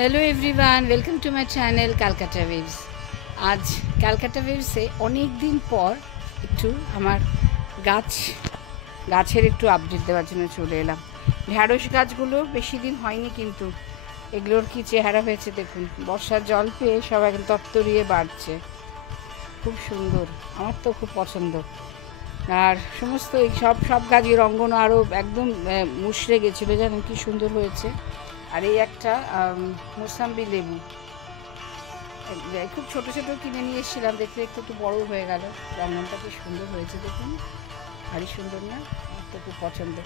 Hello everyone, welcome to my channel Calcutta waves. आज ক্যালকাটা ওয়েভসে অনেক দিন পর একটু আমার গাছের একটু আপডেট দেওয়ার জন্য চলে এলাম। ঢ্যাঁড়স গাছগুলো বেশি দিন হয়নি, কিন্তু এগুলোর কি চেহারা হয়েছে দেখুন। বর্ষার জল পেয়ে সব একদম তত্তরিয়ে বাড়ছে, খুব সুন্দর। আমার তো খুব পছন্দ। আর সমস্ত এই সব গাছের অঙ্গন আরও একদম মুষড়ে গেছিলো, জানেন কি সুন্দর হয়েছে। আর এই একটা মোসাম্বি লেবু খুব ছোট ছোট কিনে নিয়ে এসেছিলাম, দেখতে দেখতে একটু বড় হয়ে গেল। রঙনটা কি সুন্দর হয়েছে দেখুন, ভারী সুন্দর না? আমার তো খুব পছন্দ।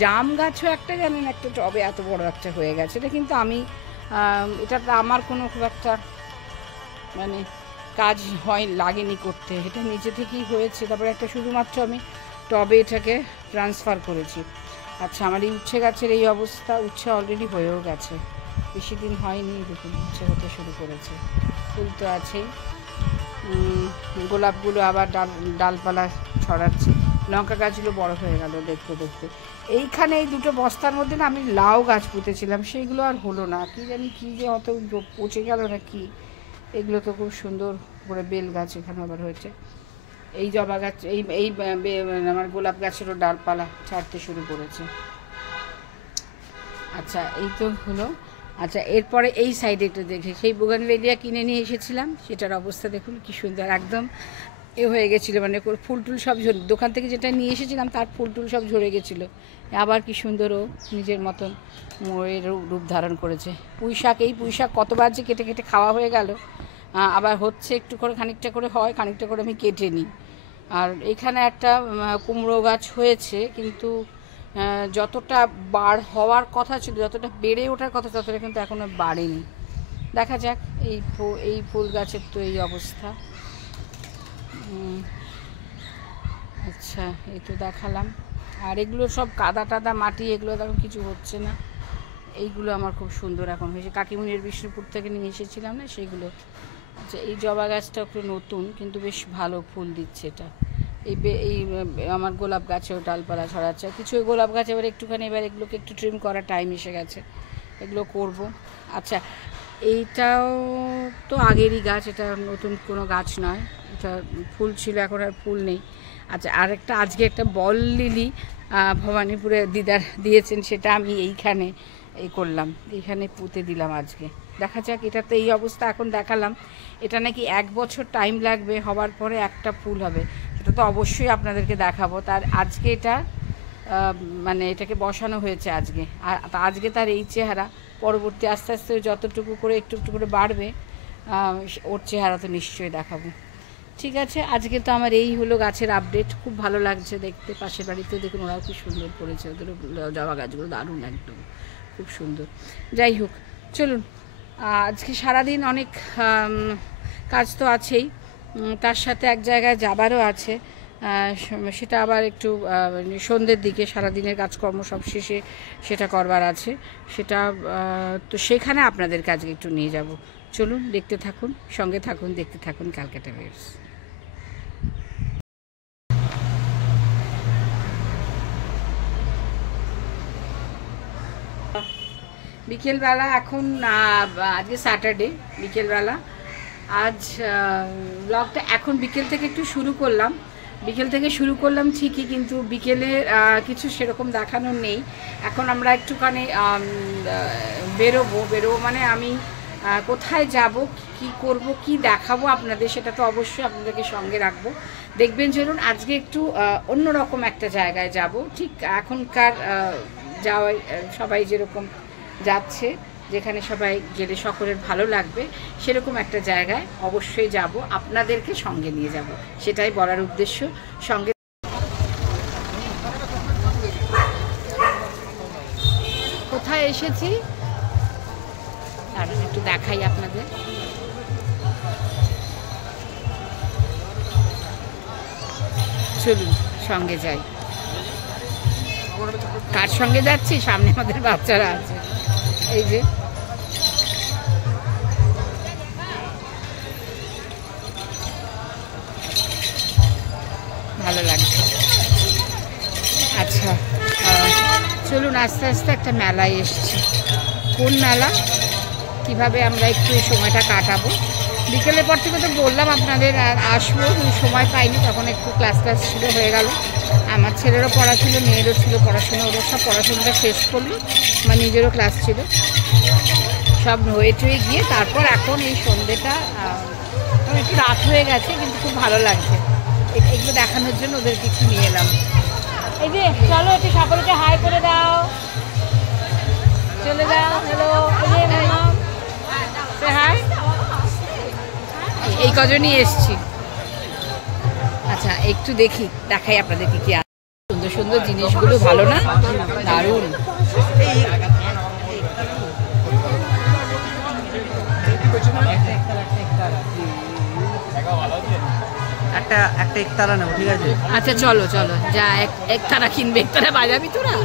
জাম গাছও একটা, জানেন, একটা টবে এত বড় একটা হয়ে গেছে। এটা কিন্তু আমি এটা আমার কোনো খুব একটা মানে কাজ লাগেনি করতে, এটা নিজে থেকেই হয়েছে। তারপরে একটা শুধুমাত্র আমি টবে এটাকে ট্রান্সফার করেছি। আচ্ছা, আমার এই উচ্ছে গাছের এই অবস্থা। উচ্ছে অলরেডি হয়েও গেছে, বেশি দিন হয়নি, দেখুন উচ্ছে হতে শুরু করেছে। ফুল তো আছেই। গোলাপগুলো আবার ডালপালা ছড়াচ্ছে। লঙ্কা গাছগুলো বড় হয়ে গেল দেখতে দেখতে। এইখানে এই দুটো বস্তার মধ্যে না আমি লাউ গাছ পুঁতেছিলাম, সেইগুলো আর হলো না। কি জানি কি যে অত পচে গেল না কি। এগুলো তো খুব সুন্দর করে বেল গাছ এখানে আবার হয়েছে। এই জবা গাছ, এই আমার গোলাপ গাছেরও ডালপালা ছাড়তে শুরু করেছে। আচ্ছা, এই তো হলো। আচ্ছা, এরপরে এই সাইডে একটু দেখে, সেই বোগানভেলিয়া কিনে নিয়ে এসেছিলাম, সেটার অবস্থা দেখুন কি সুন্দর। একদম হয়ে গেছিলো, মানে ফুল টুল সব দোকান থেকে যেটা নিয়ে এসেছিলাম তার ফুল টুল সব ঝরে গেছিলো। আবার কি সুন্দর ও নিজের মতন ময়ের রূপ ধারণ করেছে। পুঁই শাক, এই পুঁই শাক কতবার যে কেটে কেটে খাওয়া হয়ে গেল। আবার হচ্ছে একটু করে, খানিকটা করে হয়, খানিকটা করে আমি কেটে নিই। আর এখানে একটা কুমড়ো গাছ হয়েছে, কিন্তু যতটা হওয়ার কথা ছিল, যতটা বেড়ে ওঠার কথা, ততটা কিন্তু এখনও বাড়েনি। দেখা যাক। এই ফুল গাছের তো এই অবস্থা। আচ্ছা, এই তো দেখালাম। আর এগুলো সব কাদা টাদা মাটি, এগুলো দেখো কিছু হচ্ছে না। এইগুলো আমার খুব সুন্দর এখন হয়েছে, কাকিমুনির বিষ্ণুপুর থেকে নিয়ে এসেছিলাম না, সেইগুলো। আচ্ছা, এই জবা গাছটা একটু নতুন, কিন্তু বেশ ভালো ফুল দিচ্ছে এটা। এই আমার গোলাপ গাছেও ডালপালা ছড়াচ্ছে। কিছু গোলাপ গাছ এবার একটুখানি, এবার এগুলোকে একটু ট্রিম করার টাইম এসে গেছে, এগুলো করব। আচ্ছা, এইটাও তো আগেরই গাছ, এটা নতুন কোনো গাছ নয়। এটা ফুল ছিল, এখন আর ফুল নেই। আচ্ছা, আরেকটা আজকে একটা বল লিলি ভবানীপুরে দিদার দিয়েছেন, সেটা আমি এইখানে করলাম, এইখানে পুঁতে দিলাম আজকে। দেখা যাক। এটা তো এই অবস্থা এখন দেখালাম। এটা নাকি 1 বছর টাইম লাগবে, হওয়ার পরে একটা ফুল হবে। সেটা তো অবশ্যই আপনাদেরকে দেখাবো। তার আজকে এটা মানে এটাকে বসানো হয়েছে আজকে। আর আজকে তার এই চেহারা। পরবর্তী আস্তে আস্তে যতটুকু করে একটু একটু করে বাড়বে, ওর চেহারা তো নিশ্চয়ই দেখাবো। ঠিক আছে, আজকে তো আমার এই হলো গাছের আপডেট। খুব ভালো লাগছে দেখতে। পাশের বাড়িতেও দেখুন ওরাও কি সুন্দর করেছে, ওদেরও জবা গাছগুলো দারুণ, একদম খুব সুন্দর। যাই হোক, চলুন। আজকে সারাদিন অনেক কাজ তো আছেই, তার সাথে এক জায়গায় যাবারও আছে। সেটা আবার একটু সন্ধ্যের দিকে, সারাদিনের কাজকর্ম সব শেষে সেটা করবার আছে। সেটা তো সেখানে আপনাদেরকে আজকে একটু নিয়ে যাব। চলুন, দেখতে থাকুন, সঙ্গে থাকুন, দেখতে থাকুন ক্যালকাটা ওয়েভস। বিকেলবেলা এখন, আজকে স্যাটারডে বিকেলবেলা। আজ ব্লগটা এখন বিকেল থেকে একটু শুরু করলাম। বিকেল থেকে শুরু করলাম ঠিকই, কিন্তু বিকেলে কিছু সেরকম দেখানোর নেই। এখন আমরা একটুখানি বেরোবো মানে আমি কোথায় যাব, কি করব, কি দেখাবো আপনাদের, সেটা তো অবশ্যই আপনাদেরকে সঙ্গে রাখবো। দেখবেন চলুন, আজকে একটু অন্যরকম একটা জায়গায় যাব। ঠিক এখনকার যাওয়ায় সবাই যেরকম যাচ্ছে, যেখানে সবাই গেলে সকলের ভালো লাগবে, সেরকম একটা জায়গায় অবশ্যই যাব, আপনাদেরকে সঙ্গে নিয়ে যাব, সেটাই বলার উদ্দেশ্য। সঙ্গে কোথায় এসেছি তাহলে একটু দেখাই আপনাদের। চলুন সঙ্গে যাই। কার সঙ্গে যাচ্ছি? সামনে আমাদের বাচ্চারা আছে, এই যে। ভালো লাগছে। আচ্ছা, চলুন আস্তে আস্তে একটা মেলায় এসেছি। কোন মেলা কি কিভাবে আমরা একটু এই সময়টা কাটাবো। বিকেলের পর থেকে তো বললাম আপনাদের আর আসবো, সময় পাইনি, তখন একটু ক্লাস ছিল, হয়ে গেল। আমার ছেলেরও পড়া ছিল, মেয়েরও ছিল পড়াশোনা, ওদের সব পড়াশোনাটা শেষ করলো, আমার নিজেরও ক্লাস ছিল, সব হয়ে টয়ে গিয়ে তারপর এখন এই সন্ধ্যেটা একটু রাত হয়ে গেছে, কিন্তু খুব ভালো লাগছে। এগুলো দেখানোর জন্য ওদেরকে একটু নিয়ে এলাম। এই যে চলো একটু সকলকে হাই করে দাও, চলে যাও, হ্যালো, হাই। এই কজনই এসছি। আচ্ছা একটু দেখাই আপনাদেরকে কি সুন্দর সুন্দর জিনিসগুলো, ভালো না? দারুণ। একটা একতারা নেবো, ঠিক আছে? আচ্ছা চলো চলো, যা একতারা কিনবে, একতারা বাজাবি তোরা।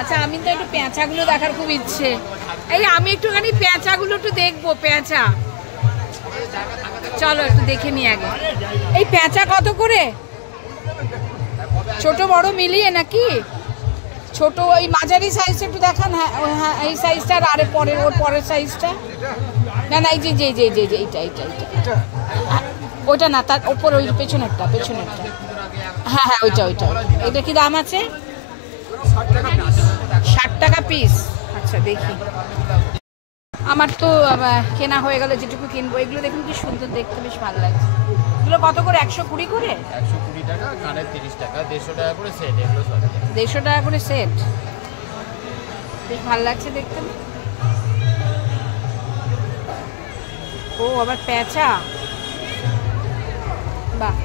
আচ্ছা আমি তো একটু পেঁচাগুলো দেখার খুব ইচ্ছে। এই আমি একটুখানি পেঁচাগুলো একটু দেখবো, পেঁচা। চলো একটু দেখে নি আগে। এই পেঁচা কত করে? ছোট বড় মিলিয়ে নাকি? ছোট ওই মাঝারি সাইজটা একটু দেখান। হ্যাঁ এই সাইজটা, আর আরে পরের ওর পরের সাইজটা। না না, এই যে যে যে যে এইটা এইটা এইটা, ওইটা না, তার ওপর ওই পেছনেরটা। হ্যাঁ হ্যাঁ ওইটা ওইটা। এটা কি দাম আছে? 60 টাকা পিস। আচ্ছা দেখি। আমার তো কেনা হয়ে গেল, যেটুকু কিনবো। এগুলো দেখুন কি সুন্দর দেখতে, বেশ ভালো লাগছে। এগুলো কত করে? 120 করে? 120 টাকা, কানের 30 টাকা, 150 টাকা করে সেট। এগুলো 150 টাকা করে সেট, বেশ ভালো লাগছে দেখতে। ও আবার পেঁচা, বাহ।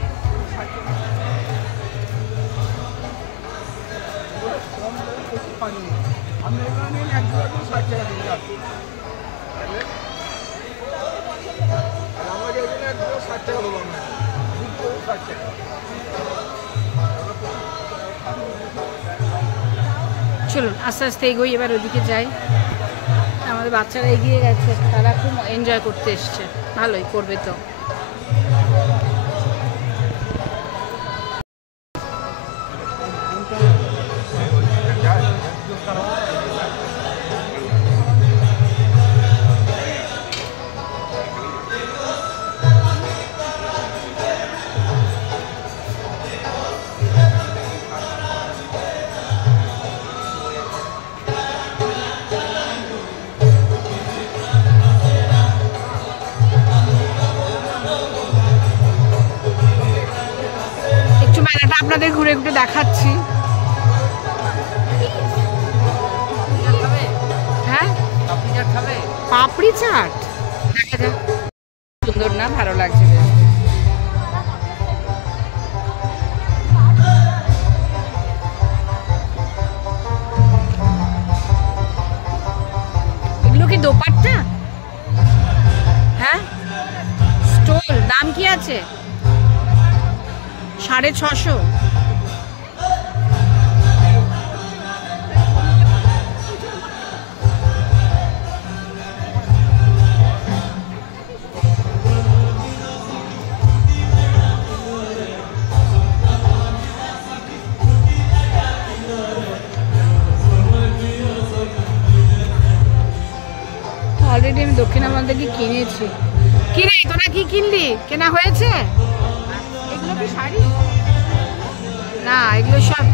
চলুন আস্তে আস্তে এগোই, এবার ওদিকে যাই। আমাদের বাচ্চারা এগিয়ে গেছে, তারা খুব এনজয় করতে এসছে, ভালোই করবে তো। আপনাদের ঘুরে ঘুরে দেখাচ্ছি। হ্যাঁ পাপড়ি চাট দেখা যাক, সুন্দর না? ভালো লাগছে বেশ। এগুলো কি দোপাট্টা? হ্যাঁ স্টোল, দাম কি আছে? 650। অলরেডি আমি দক্ষিণাবান থেকে কিনেছি। কিনে তোরা কি কিনলি? কেনা হয়েছে? এগুলো কি শাড়ি? না এগুলো সব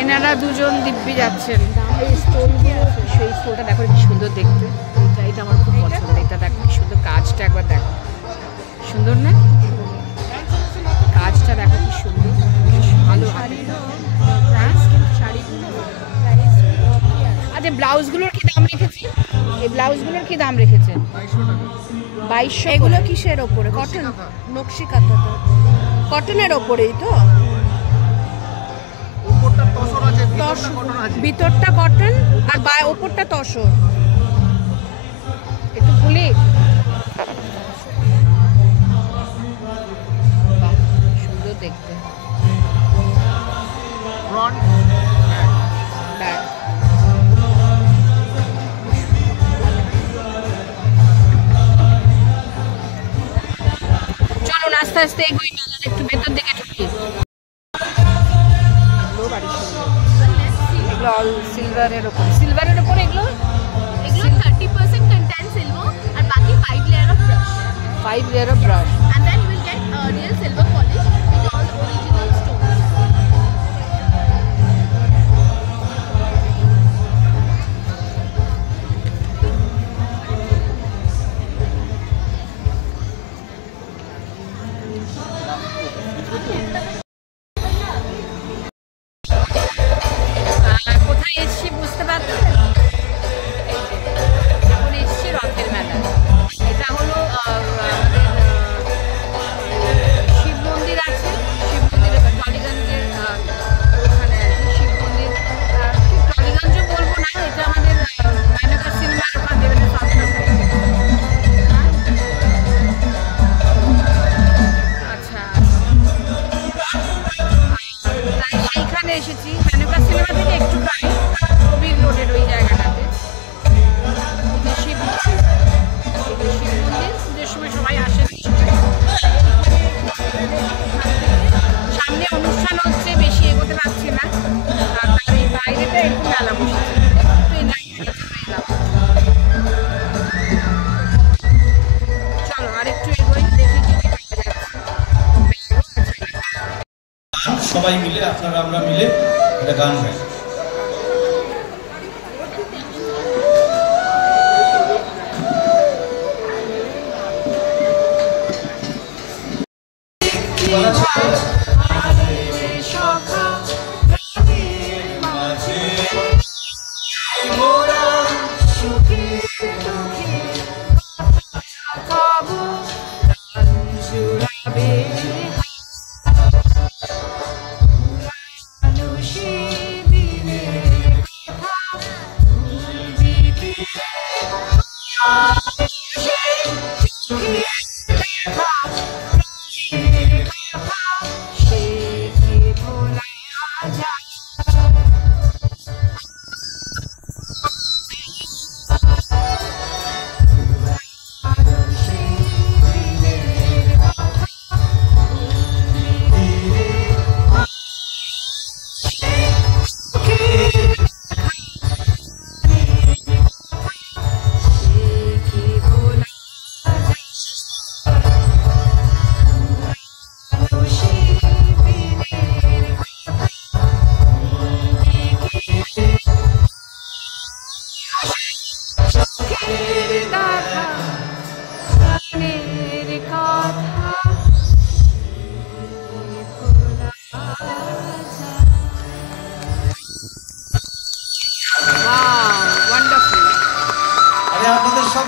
এনারা দুজন দিব্যি যাচ্ছেন। এই স্টোনগুলো, সেই স্টোনটা দেখো কি সুন্দর দেখতে, এটা আমার খুব পছন্দ। এটা দেখো কি সুন্দর, কাজটা একবার দেখো, সুন্দর না? কাজটা দেখো কি সুন্দর, ভালো হাতে। আচ্ছা ব্লাউজগুলোর কি দাম রেখেছি? এই ব্লাউজগুলোর কি দাম রেখেছেন? 2200। এগুলো কিসের ওপরে? কটন, নকশি কাঁথা তো, কটনের ওপরেই তো। ভিতরটা কটন আর ওপরটা তসর, একটু ফুলি। সুন্দর দেখতে। চলুন আস্তে আস্তে এগোই, একটু ভেতর দিকে ঢুকি। অল সিলভারের ওপর, সিলভারের ওপর এগুলো এগুলো 30% content silver আর বাকি 5 layer of brush. 5 layer of brush. And then you will get real silver polish with all the original stones. কোথায় এসেছি বুঝতে পারছেন? এই যে, এখন এসেছি রথের মেলা। এটা হলো আমাদের শিব মন্দির আছে, শিব মন্দিরে টলিগঞ্জের ওখানে আর কি শিব মন্দির। ঠিক টলিগঞ্জও বলবো না, এটা আমাদের মেনকা সিনেমার ওখানে দেবেন সামনে। আচ্ছা, তাই সেইখানে এসেছি মেনকা সিনেমা থেকে একটু প্রায় কবির রোডের ওই জায়গাটাতে। এই যে শিব মন্দির, পুজোর সময় সবাই আসে। সামনে অনুষ্ঠান হচ্ছে, বেশি এগোতে পারছি না। আর তার এই বাইরেটা একটু মেলা বসেছে, একটু এলাম। চলো আর একটু এগোই, দেখি কি কি পাওয়া যাচ্ছে। সবাই মিলে আপনারা আমরা মিলে একটা গান গাই। আরে আপনাদের সব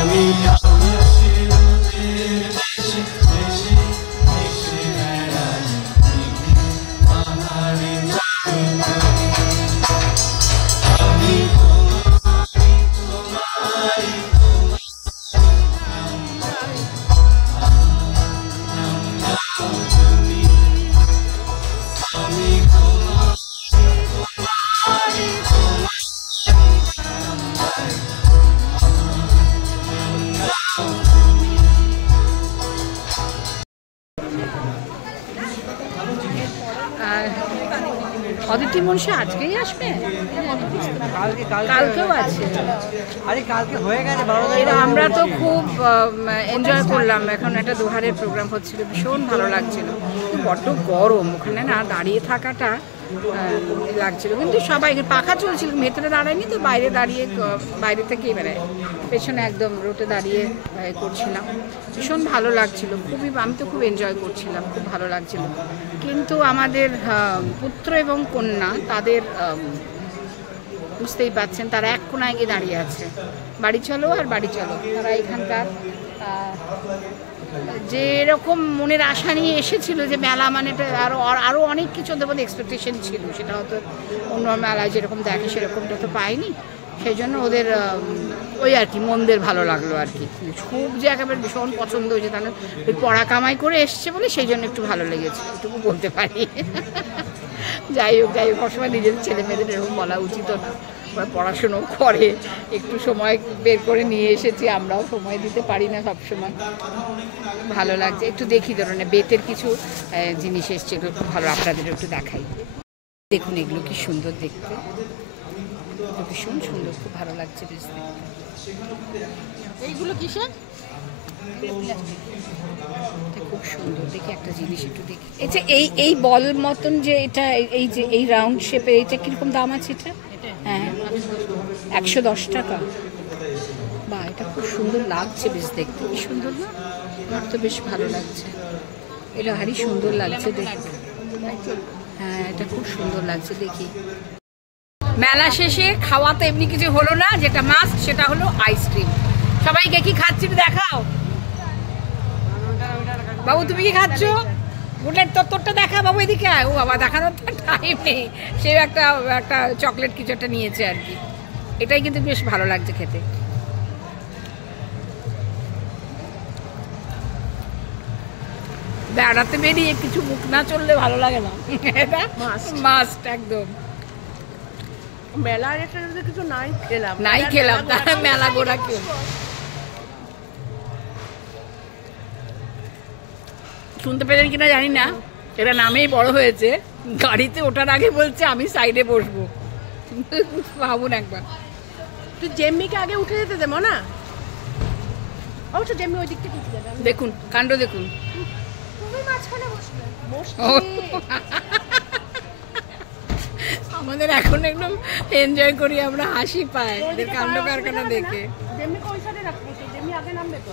আমি অদিতি মনসা আজকেই আসবে, কালকেও আছে। আরে কালকে হয়ে গেছে আমরা তো খুব এনজয় করলাম। এখন একটা দোহারের প্রোগ্রাম হচ্ছিল, ভীষণ ভালো লাগছিল। কিন্তু বড্ড গরম ওখানে না, দাঁড়িয়ে থাকাটা লাগছিল। কিন্তু সবাই পাখা চলছিল, ভেতরে দাঁড়ায়নি তো, বাইরে দাঁড়িয়ে বাইরে থেকেই বেড়ায় পেছনে একদম রোডে দাঁড়িয়ে করছিলাম। ভীষণ ভালো লাগছিল, খুবই। আমি তো খুব এনজয় করছিলাম, খুব ভালো লাগছিল। কিন্তু আমাদের পুত্র এবং কন্যা তাদের বুঝতেই পাচ্ছেন, তারা এক কোনায় গিয়ে দাঁড়িয়ে আছে। বাড়ি চলো আর বাড়ি চলো। তারা এখানকার যে এরকম মনের আশা নিয়ে এসেছিল যে মেলা মানে আরও অনেক কিছু ওদের মধ্যে এক্সপেকটেশন ছিল, সেটা হয়তো অন্য মেলায় যেরকম দেখে সেরকমটা তো পাইনি। সেই জন্য ওদের ওই আর কি মনদের ভালো লাগলো আর কি। খুব যে একেবারে ভীষণ পছন্দ হয়েছে তাহলে ওই পড়া কামাই করে এসছে বলে সেই জন্য একটু ভালো লেগেছে, এটুকু বলতে পারি। যাই হোক সবসময় নিজেদের ছেলে মেয়েদের এরকম বলা উচিত না, পড়াশুনো করে, একটু সময় বের করে নিয়ে এসেছি। আমরাও সময় দিতে পারি না সবসময়। ভালো লাগছে, একটু দেখি ধরনের বেতের কিছু জিনিস এসছে, এগুলো খুব ভালো, আপনাদের একটু দেখাই। দেখুন এগুলো কি সুন্দর দেখতে, ভীষণ সুন্দর, খুব ভালো লাগছে বেশ দেখতে। এইগুলো কিসের? খুব সুন্দর, দেখি একটা জিনিস একটু দেখি। এটা এই বল মতন যে এটা, এই যে এই রাউন্ড শেপের, এটা কিরকম দাম আছে এটা? হ্যাঁ 110 টাকা। বা এটা খুব সুন্দর লাগছে বেশ দেখতে, কি সুন্দর না? আমার তো বেশ ভালো লাগছে, এটা ভারী সুন্দর লাগছে দেখতে। হ্যাঁ এটা খুব সুন্দর লাগছে, দেখি। মেলা শেষে খাওয়া তো এমনি কিছু হলো না, যেটা মাস্ট সেটা হলো আইসক্রিম। সবাইকে কি খাচ্ছি দেখাও। বাবু তুমি কি খাচ্ছ? বুলেট তোরটা দেখা বাবু, এদিকে আয়। ও বাবা, দেখানোর তো টাইম নেই। সে একটা চকলেট কিছু একটা নিয়েছে আর কি। এটাই কিন্তু বেশ ভালো লাগছে খেতে। বেড়াতে বেরিয়ে কিছু মুখ না চললে ভালো লাগে না, এটা মাস্ট একদম। মেলার একটা কিছু নাই খেলাম তারা মেলা গোড়া কেউ। শুনতে পেলেন কিনা জানি না, এটা নামেই বড় হয়েছে। গাড়িতে ওঠার আগে বলছে আমি সাইডে বসবো। ভাবুন একবার। তুই জেম্মিকে আগে উঠে যেতে দেবো না? অবশ্য জেম্মি ওই দিক থেকে উঠে যাবে। দেখুন কাণ্ড দেখুন। তুমি মাঝখানে বসবে। আমাদের এখন একদম এনজয় করি আমরা, হাসি পায় এদের কাণ্ড কারখানা দেখে। জেম্মিকে ওই সাইডে রাখবো, জেম্মি আগে নামবে তো।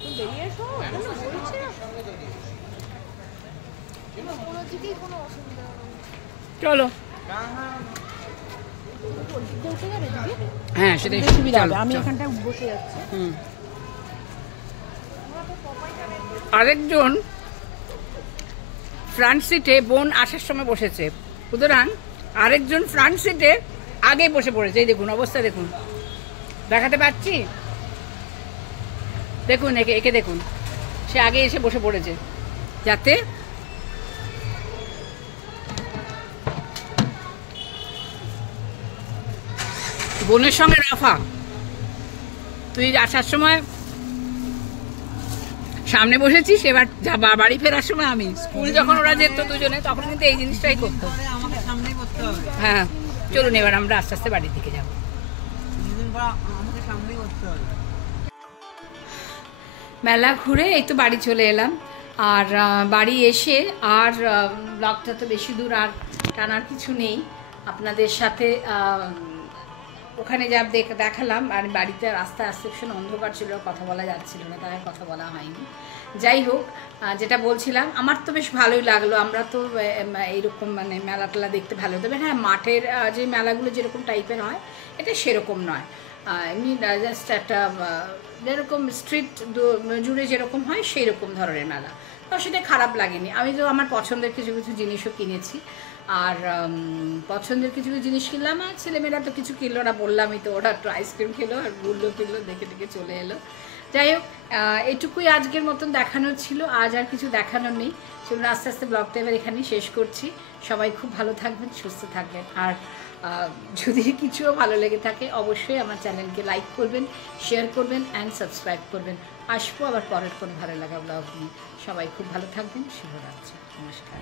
তুমি বেরিয়ে এসো, এখন বলছি না। কোনো দিকেই কোনো অসুবিধা হবে না। চলো। উঠে যাবে দিদি? হ্যাঁ সেটাই সুবিধা হবে। আমি এখানটায় বসে যাচ্ছি। আরেকজন ফ্রন্ট সিটে, বোন আসার সময় বসেছে, সুতরাং আরেকজন ফ্রন্ট সিটে আগে বসে পড়েছে। এই দেখুন অবস্থা, দেখুন দেখাতে পাচ্ছি, দেখুন একে দেখুন, সে আগে এসে বসে পড়েছে যাতে বোনের সঙ্গে রাফা। তুই আসার সময় সামনে বসেছিস, এবার বাড়ি ফেরার সময় আমি, স্কুল যখন ওরা যেত দুজনে তখন কিন্তু এই জিনিসটাই করতো। আমাকে সামনেই করতে হবে। হ্যাঁ চলুন এবার আমরা আস্তে আস্তে বাড়ির দিকে যাবো। আমাকে সামনেই করতে হবে। মেলা ঘুরে এই তো বাড়ি চলে এলাম। আর বাড়ি এসে আর ব্লগটা তো বেশি দূর আর টানার কিছু নেই। আপনাদের সাথে ওখানে যা দেখালাম, আর বাড়িতে রাস্তায় আসতে ভীষণ অন্ধকার ছিল, কথা বলা যাচ্ছিল না, তাই কথা বলা হয়নি। যাই হোক, যেটা বলছিলাম, আমার তো বেশ ভালোই লাগলো। আমরা তো এইরকম মানে মেলা টেলা দেখতে ভালো, তবে হ্যাঁ মাঠের যে মেলাগুলো যেরকম টাইপের হয় এটা সেরকম নয়। এমনি জাস্ট একটা যেরকম স্ট্রিট জুড়ে যেরকম হয় সেই রকম ধরনের মেলা, তো সেটা খারাপ লাগেনি। আমি তো আমার পছন্দের কিছু কিছু জিনিসও কিনেছি, আর পছন্দের কিছু কিছু জিনিস কিনলাম। আর ছেলেমেয়েরা তো কিছু কিনলো না, বললামই তো, ওরা একটু আইসক্রিম খেলো আর গুল্লো কিনলো, দেখে দেখে চলে এলো। যাই হোক, এটুকুই আজকের মতন দেখানোর ছিল, আজ আর কিছু দেখানোর নেই। চলুন আস্তে আস্তে ব্লগটা এবার এখানেই শেষ করছি। সবাই খুব ভালো থাকবেন, সুস্থ থাকবেন। আর যদি কিছুও ভালো লেগে থাকে অবশ্যই আমার চ্যানেলকে লাইক করবেন, শেয়ার করবেন অ্যান্ড সাবস্ক্রাইব করবেন। আসবো আবার পরের কোনো ভালো লাগা ব্লগ নিয়ে। সবাই খুব ভালো থাকবেন, শুভরাত্রি, নমস্কার।